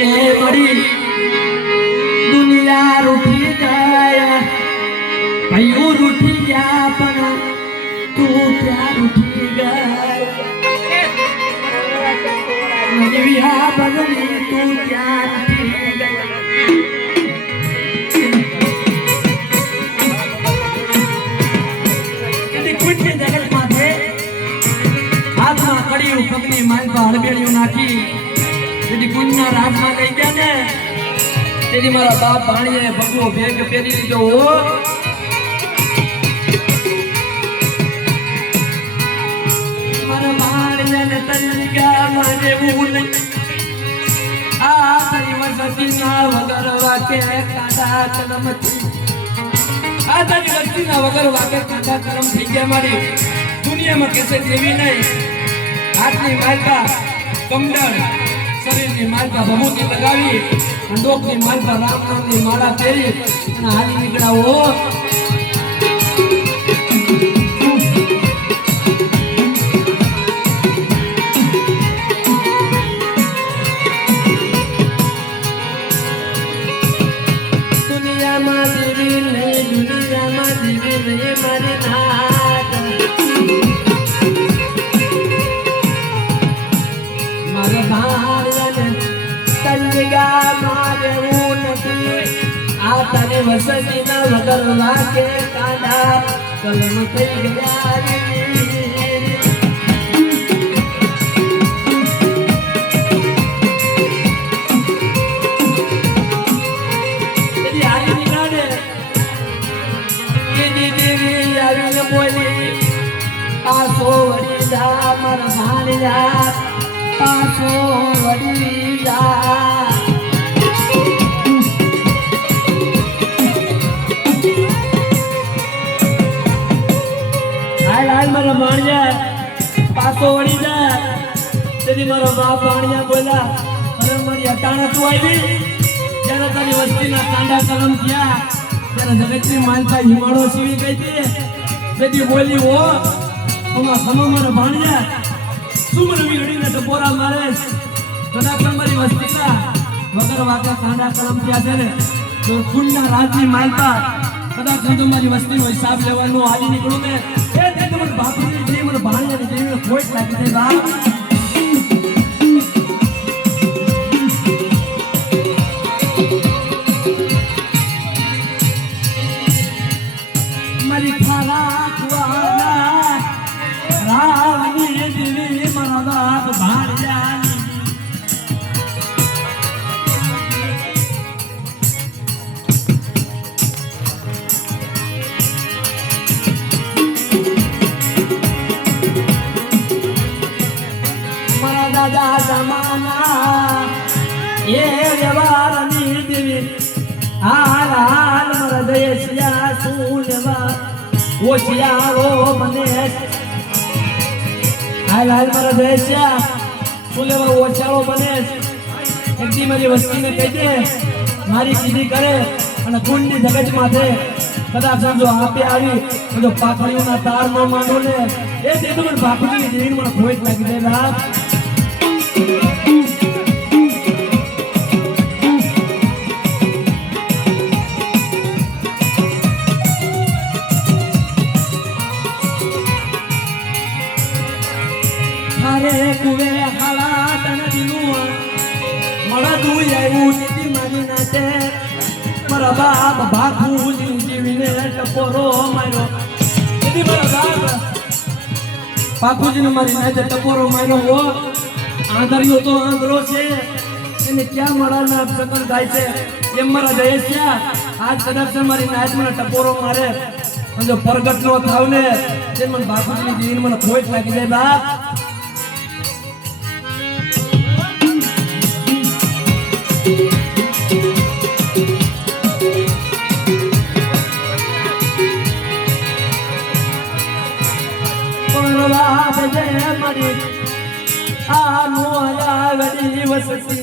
એ બડી દુનિયા રૂઠી જાય ભાઈઓ રૂઠી ગયા પણ તું ક્યાં રૂઠી ગયા વિહા બગડી તું ક્યાં રૂઠી ગયા કુંડી જગત માથે હાથમાં કડિયું પગની માલપા હળબેડિયું નાખી તેથી કુંડના રાજમાં લઈ ગયા ને તેથી મારા બાપ ભાણીએ ભગવો ભેગ પહેરી લીધો મારા ભાણીને તરી ગયા મારે એવું નહીં આ તરી વસતીના વગર વાકે કાઢા કલમથી આ તરી વસતીના વગર વાકે કાઢા કલમ થઈ ગયા મારી દુનિયામાં કેસે જેવી નહીં હાથની માલપા કમડળ શરીરની માલપા ભભૂતિ લગાવી ડોકની માલપા રામ નામની માળા પહેરી અને હાલી નીકળાવો દુનિયામાં જીવી નહીં મારી નાથ મારે ભાર્યાને તંગા મારેવું નથી આ તારી વસતીના વગર વાકે કાઢા કલમ થઈ ગયા પાસો વળી જા મારા ભાણિયા પાસો વળી જા હાલ મારા ભાણિયા પાસો વળી જા તેથી મારો બાપ ભાણિયા બોલા અરે મારી અટાણા તું આવી જ્યારે તારી વસ્તીના કાંડા કલમ થયા ત્યારે જગતની માલપા હિમાળો સીવી ગઈ હતી તેથી બોલી હો મારા ભાણિયા શું મને વીડીને ટપોરા મારે કદાચ મારી વસ્તીના વગર વાકા કાંડા કલમ થયા છે ને તો કુંડના રાજની માલપા કદાચ હું તમારી વસ્તીનો હિસાબ લેવાનો હાલી નીકળું ને એ તે મને બાપુની જેવી મને ભાણિયાની જેવી ખોટ લાગી છે બાપ મારી ખાલા ખુવાના રાવની દેવી મારા બાપ ભાણિયાની મારા દાદા જમાના એ વ્યવહારની દેવી હાલ હાલ મારા દયસિયા શું લેવા ઓછિયારો મને હાલ હાલ મારા દયસિયા શું લેવા ઓછાળો બને એકદી મારી વસ્તીને કહી દે મારી સીધી કરે અને કુંડની જગત માથે કદાચ જો આપે આવી તો પાખડીઓના તાર ન માંડો ને એ તે તો મને બાપુની જેવી મને ખોટ લાગી દે બાપ અરે કુવે હાલા તને દીનું મારા દુઈ આવ્યું નીતિ મારી નાતે મારા બાપ ભાગુજી જીવીને ટપોરો માર્યો તેથી મારા બાપ બાપુજીને મારી નાતે ટપોરો માર્યો હો આંધળિયો તો આંધળો છે એને ક્યાં મારાના સકન થાય છે એમ મારા જયેશિયા આજ કદાચ મારી નાત મને ટપોરો મારે અને જો પ્રગટ નો થાવ ને તે મને બાપુજીની જીવીને મને ખોટ લાગી જાય બાપ આ નો આયા વડી વસતી